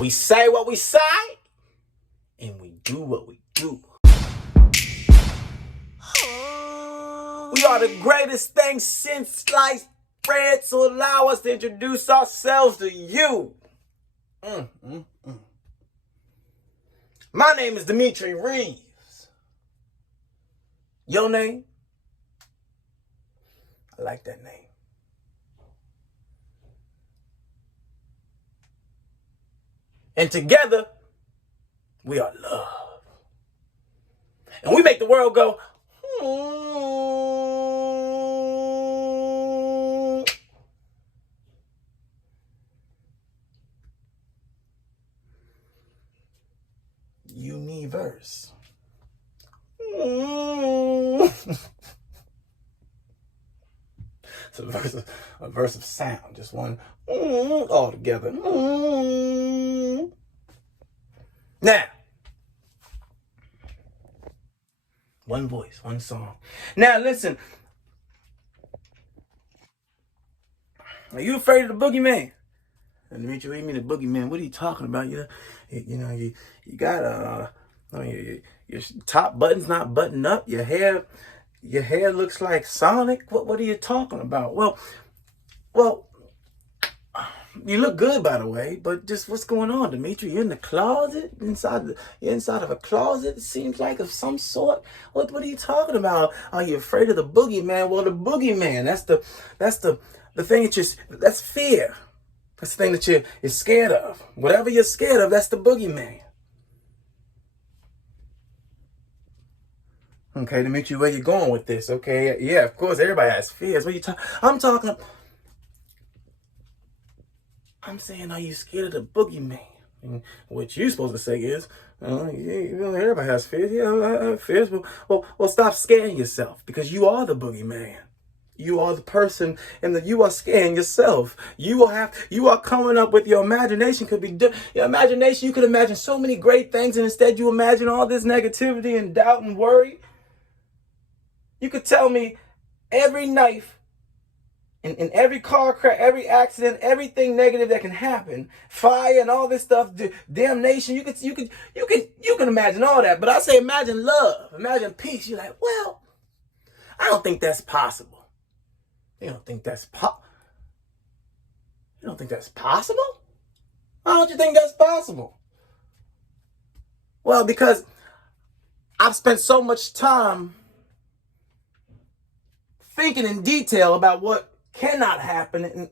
We say what we say, and we do what we do. We are the greatest thing since sliced bread, so allow us to introduce ourselves to you. My name is Dimitri Reeves. Your name? I like that name. And together, we are love. And we make the world go, universe. It's a verse of sound, just one all together. Now, one voice, one song. Now listen, are you afraid of the boogeyman? And Dimitri, what do you mean the boogeyman? What are you talking about? You got your top button's not buttoned up. Your hair looks like Sonic. What are you talking about? Well, you look good, by the way, but just what's going on, Dimitri? You're in the closet, you're inside of a closet. It seems like of some sort. What are you talking about? Are you afraid of the boogeyman? Well, the boogeyman, that's the thing that's fear. That's the thing that you're scared of. Whatever you're scared of, that's the boogeyman. Okay, Dimitri, where you going with this? Okay, yeah, of course, everybody has fears. What are you talking? I'm saying, are you scared of the boogeyman? And what you're supposed to say is, everybody has fears. Yeah, I have fears. Well, stop scaring yourself, because you are the boogeyman. You are the person, and you are scaring yourself. You are coming up with your imagination. Your imagination. You could imagine so many great things, and instead you imagine all this negativity and doubt and worry. You could tell me every knife, in every car crash, every accident, everything negative that can happen, fire and all this stuff, damnation. You can imagine all that. But I say imagine love, imagine peace. You're like, well, I don't think that's possible. You don't think that's possible? Why don't you think that's possible? Well, because I've spent so much time thinking in detail about what cannot happen and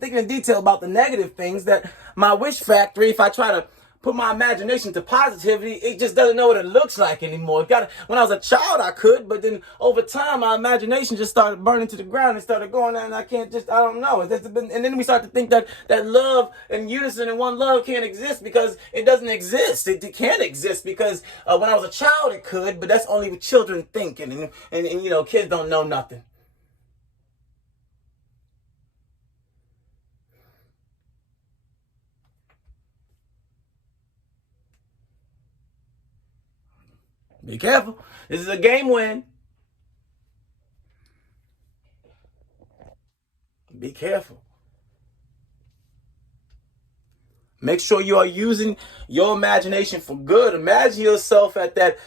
thinking in detail about the negative things, that my wish factory, if I try to put my imagination to positivity, it just doesn't know what it looks like anymore. When I was a child, I could, but then over time, my imagination just started burning to the ground and started going there, and I don't know. And then we start to think that love and unison and one love can't exist, because it doesn't exist. It can't exist, because when I was a child, it could, but that's only what children think, and kids don't know nothing. Be careful. This is a game win. Be careful. Make sure you are using your imagination for good. Imagine yourself at that.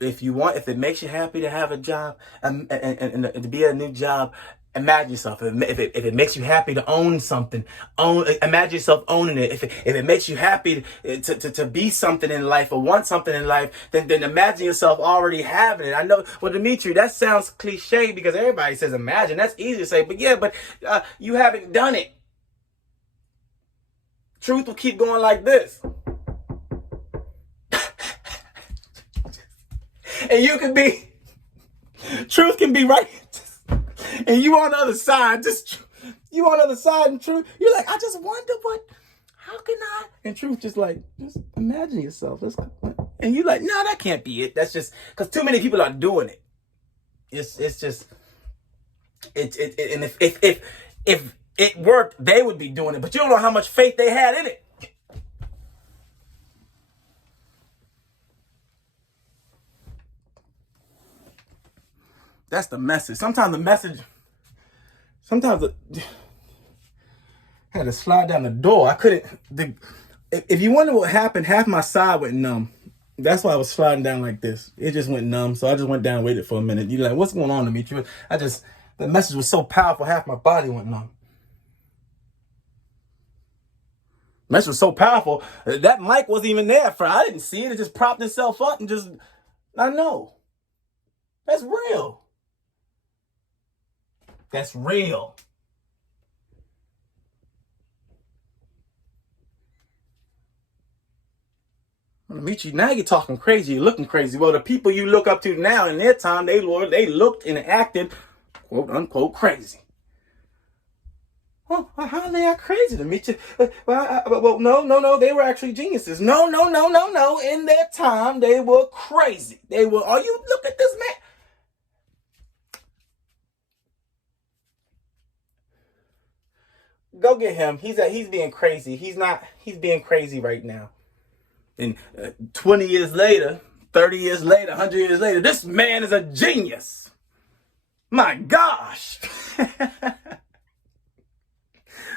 If it makes you happy to have a job and to be at a new job, imagine yourself. If it makes you happy to own something, imagine yourself owning it. If it makes you happy to be something in life or want something in life, then imagine yourself already having it. I know, well, Dimitri, that sounds cliche because everybody says imagine. That's easy to say, but you haven't done it. Truth will keep going like this. And truth can be right. And you on the other side, and truth, you're like, I just wonder how can I? And truth just imagine yourself. And you're like, no, that can't be it. That's just, because too many people are doing it. And if it worked, they would be doing it. But you don't know how much faith they had in it. That's the message. Sometimes I had to slide down the door. I couldn't. If you wonder what happened, half my side went numb. That's why I was sliding down like this. It just went numb. So I just went down and waited for a minute. You're like, what's going on, Demetri? The message was so powerful, half my body went numb. The message was so powerful, that mic wasn't even there. I didn't see it. It just propped itself up and just, I know. That's real. That's real. Demetri, now you're talking crazy. You're looking crazy. Well, the people you look up to now, in their time, they looked and acted, quote unquote, crazy. Well, how are they act crazy, Demetri? Well, no. They were actually geniuses. No. In their time, they were crazy. They were. Are you look at this man? Go get him. He's being crazy. He's not. He's being crazy right now. And 20 years later, 30 years later, 100 years later, this man is a genius. My gosh.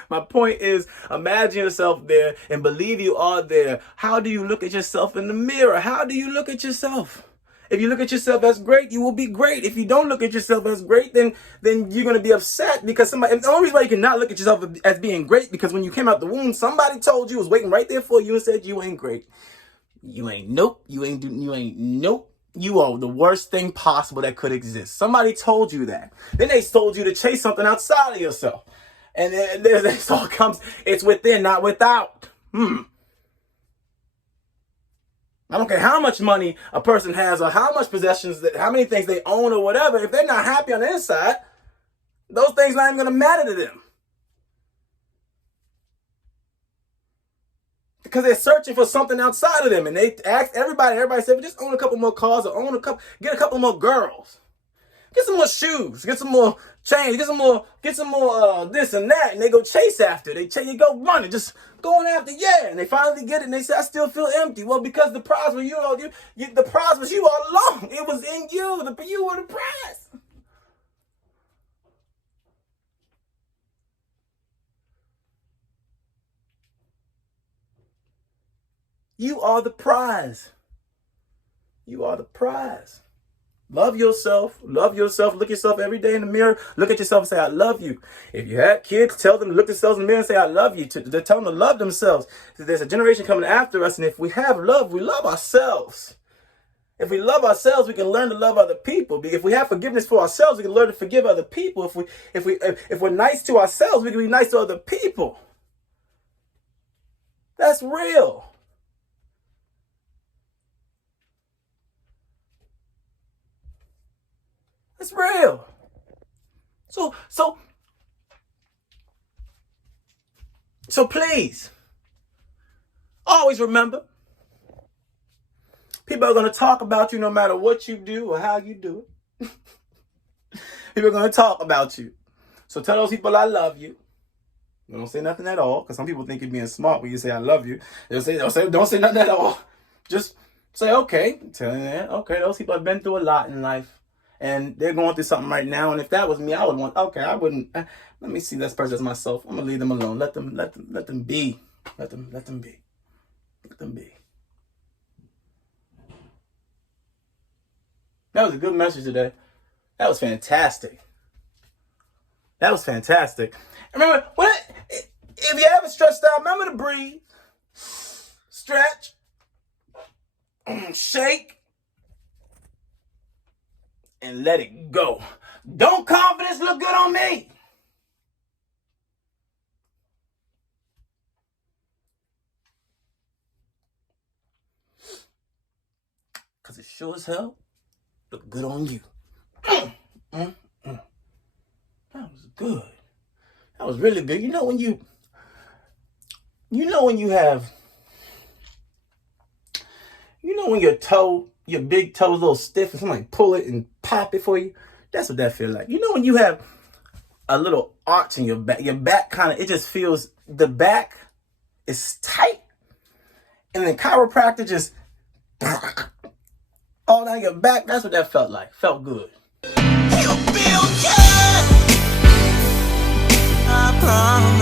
My point is, imagine yourself there and believe you are there. How do you look at yourself in the mirror? How do you look at yourself? If you look at yourself as great, you will be great. If you don't look at yourself as great, then you're going to be upset because the only reason why you cannot look at yourself as being great, because when you came out the womb, somebody told you, was waiting right there for you and said, you ain't great. You ain't nope. You ain't nope. You are the worst thing possible that could exist. Somebody told you that. Then they told you to chase something outside of yourself. And then this all comes, it's within, not without. I don't care how much money a person has or how much possessions, how many things they own or whatever. If they're not happy on the inside, those things not even going to matter to them. Because they're searching for something outside of them. And they ask everybody said, well, just own a couple more cars or get a couple more girls. Get some more shoes, get some more change, get some more this and that, and they go chase after. They go running, just going after, and they finally get it, and they say, I still feel empty. Well, because the prize was the prize was you all along. It was in you. You were the prize. You are the prize. You are the prize. Love yourself. Look yourself every day in the mirror. Look at yourself and say, I love you. If you have kids, tell them to look at themselves in the mirror and say, I love you. To tell them to love themselves. There's a generation coming after us, and if we have love, we love ourselves. If we love ourselves, we can learn to love other people. If we have forgiveness for ourselves, we can learn to forgive other people. If we're nice to ourselves, we can be nice to other people. That's real. It's real. So please, always remember, people are going to talk about you no matter what you do or how you do it. People are going to talk about you. So tell those people I love you. Don't say nothing at all, because some people think you're being smart when you say I love you. Don't say nothing at all. Just say, okay. Tell them that, okay, those people have been through a lot in life. And they're going through something right now. And if that was me, I would want, okay, I wouldn't, let me see this person as myself. I'm going to leave them alone. Let them be. Let them be. Let them be. That was a good message today. That was fantastic. Remember, if you ever stressed out, remember to breathe, stretch, shake, and let it go. Don't confidence look good on me. Because it sure as hell look good on you. That was good. That was really good. You know when you have, when your big toe's a little stiff and somebody pull it and pop it for you? That's what that feels like. You know when you have a little arch in your back kind of, it just feels, the back is tight, and the chiropractor just all down your back. That's what that felt like. Felt good. You feel good. I promise.